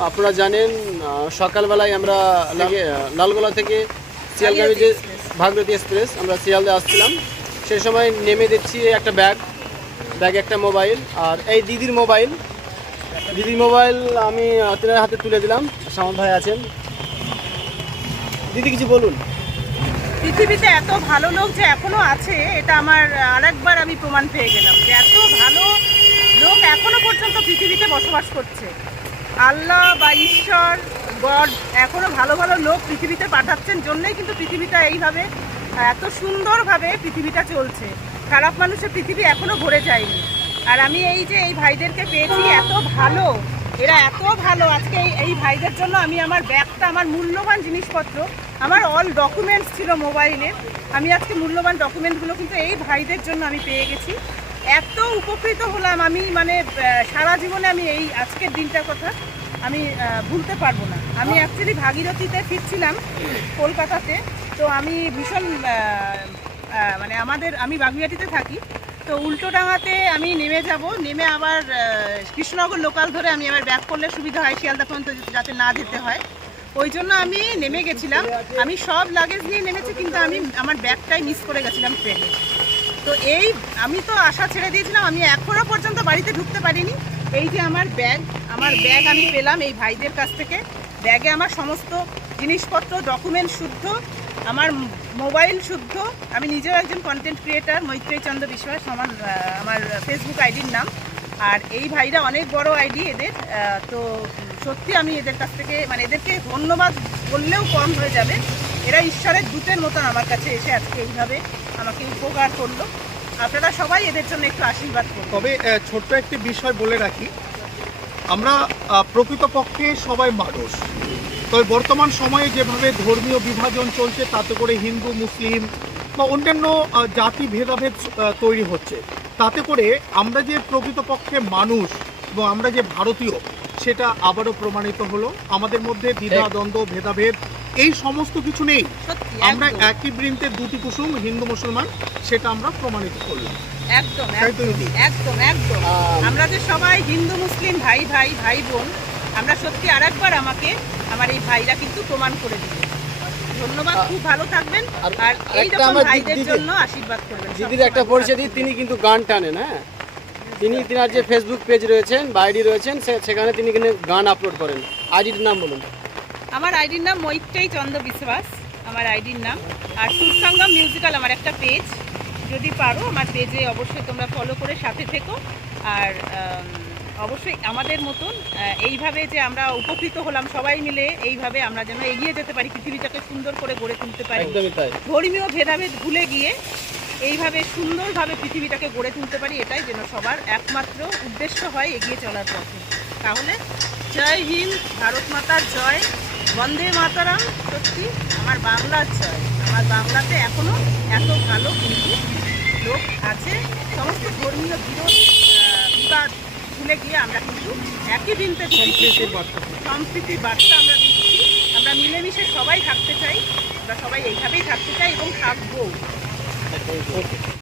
আপনারা জানেন সকালবেলায় আমরা লাগে- লালগোলা থেকে শিয়ালগামী যে ভাগীরথী এক্সপ্রেস, আমরা শিয়ালদে আসছিলাম। সেই সময় নেমে দেখছি একটা ব্যাগ, ব্যাগে একটা মোবাইল, আর এই দিদির মোবাইল। দিদির মোবাইল আমি তেনার হাতে তুলে দিলাম সামন্ত ভাই আছেন। দিদি, কিছু বলুন। পৃথিবীতে এত ভালো লোক যে এখনও আছে, এটা আমার আরেকবার আমি প্রমাণ পেয়ে গেলাম যে এত ভালো লোক এখনও পর্যন্ত পৃথিবীতে বসবাস করছে। আল্লাহ বা ঈশ্বর, গড এখনও ভালো ভালো লোক পৃথিবীতে পাঠাচ্ছেন জন্যই কিন্তু পৃথিবীটা এইভাবে, এত সুন্দরভাবে পৃথিবীটা চলছে। খারাপ মানুষের পৃথিবী এখনও ভরে যায়নি। আর আমি এই যে এই ভাইদেরকে পেয়েছি, এত ভালো, এরা এত ভালো। আজকে এই ভাইদের জন্য আমি আমার ব্যাগটা, আমার মূল্যবান জিনিসপত্র, আমার অল ডকুমেন্টস ছিল মোবাইলের আমি আজকে মূল্যবান ডকুমেন্টগুলো কিন্তু এই ভাইদের জন্য আমি পেয়ে গেছি। এত উপকৃত হলাম আমি মানে সারা জীবনে আমি এই আজকের দিনটার কথা আমি ভুলতে পারব না। আমি অ্যাকচুয়ালি ভাগীরথীতে ফিরছিলাম কলকাতাতে, তো আমি ভীষণ মানে আমাদের, আমি বাগুইয়াটিতে থাকি, তো উল্টোডাঙাতে আমি নেমে যাব, নেমে আবার কৃষ্ণনগর লোকাল ধরে আমি আবার ব্যাক করলে সুবিধা হয় শিয়ালদা পর্যন্ত যাতে না যেতে হয়। ওই জন্য আমি নেমে গেছিলাম। আমি সব লাগেজ নিয়ে নেমেছি, কিন্তু আমি আমার ব্যাগটাই মিস করে গেছিলাম ট্রেনে তো এই, আমি তো আশা ছেড়ে দিয়েছিলাম, আমি এখনও পর্যন্ত বাড়িতে ঢুকতে পারিনি। এই যে আমার ব্যাগ আমার ব্যাগ আমি পেলাম এই ভাইদের কাছ থেকে। ব্যাগে আমার সমস্ত জিনিসপত্র ডকুমেন্ট শুদ্ধ, আমার মোবাইল শুদ্ধ। আমি নিজেও একজন কন্টেন্ট ক্রিয়েটার মৈত্রেয় চন্দ্র বিশ্বাস, আমার আমার ফেসবুক আইডির নাম। আর এই ভাইরা অনেক বড় আইডি এদের তো সত্যি আমি এদের কাছ থেকে মানে এদেরকে ধন্যবাদ বললেও কম হয়ে যাবে। এরা ঈশ্বরের দূতের মতন আমার কাছে এসে আজকে এইভাবে আমাকে উপকার করল। আপনারা সবাই এদের জন্য একটু আশীর্বাদ করুন। তবে আহ, ছোট্ট একটি বিষয় বলে রাখি। আমরা প্রকৃতপক্ষে সবাই মানুষ। তবে বর্তমান সময়ে যেভাবে ধর্মীয় বিভাজন চলছে তাতে করে হিন্দু মুসলিম বা অন্যান্য জাতি ভেদাভেদ তৈরি হচ্ছে। তাতে করে আমরা যে প্রকৃতপক্ষে মানুষ এবং আমরা যে ভারতীয় সেটা আবারও প্রমাণিত হলো। আমাদের মধ্যে দ্বিধা দ্বন্দ্ব ভেদাভেদ এই সমস্ত কিছু নেই। আমরা একই বৃন্তে দুটি কুসুম হিন্দু মুসলমান সেটা আমরা প্রমাণিত করলাম। একদম একদম একদম আমরা যে সবাই হিন্দু মুসলিম ভাই ভাই ভাই বোন আমরা সত্যি আরেকবার আমাকে আমার এই ভাইরা কিন্তু প্রমাণ করে দিল ধন্যবাদ খুব ভালো থাকবেন। আর- আর আর এই রকম ভাইদের জন্য আশীর্বাদ করবেন দিদির একটা পরিচয় দিই তিনি কিন্তু গান টানেন হ্যাঁ? তিনি তিনার যে ফেসবুক পেজ রয়েছেন বা আইডি রয়েছেন সেখানে তিনি কিন্তু গান আপলোড করেন। আইডির নাম বলুন। আমার আইডির নাম মৈত্রেই চন্দ্র বিশ্বাস আমার আইডির নাম। আর সুরসঙ্গম মিউজিক্যাল আমার একটা পেজ যদি পারো আমার পেজে অবশ্যই তোমরা ফলো করে সাথে থেকো। আর অবশ্যই আমাদের মতন এইভাবে যে আমরা উপকৃত হলাম সবাই মিলে এইভাবে আমরা যেন এগিয়ে যেতে পারি পৃথিবীটাকে সুন্দর করে গড়ে তুলতে পারি। ধর্মীয় ভেদাভেদ ভুলে গিয়ে এইভাবে সুন্দরভাবে পৃথিবীটাকে গড়ে তুলতে পারি এটাই যেন সবার একমাত্র উদ্দেশ্য হয় এগিয়ে চলার পথে। তাহলে জয় হিন্দ ভারত মাতার জয়। বন্দে মাতারাম সত্যি আমার বাংলার জয় আমার বাংলাতে এখনও এত ভালো কিন্তু লোক আছে। সমস্ত ধর্মীয় বিরোধ বিবাদ ভুলে গিয়ে আমরা কিন্তু একই দিনতে সম্প্রীতির বার্তা। সম্প্রীতির বার্তা আমরা দিচ্ছি। আমরা মিলেমিশে সবাই থাকতে চাই আমরা সবাই এইভাবেই থাকতে চাই এবং থাকব।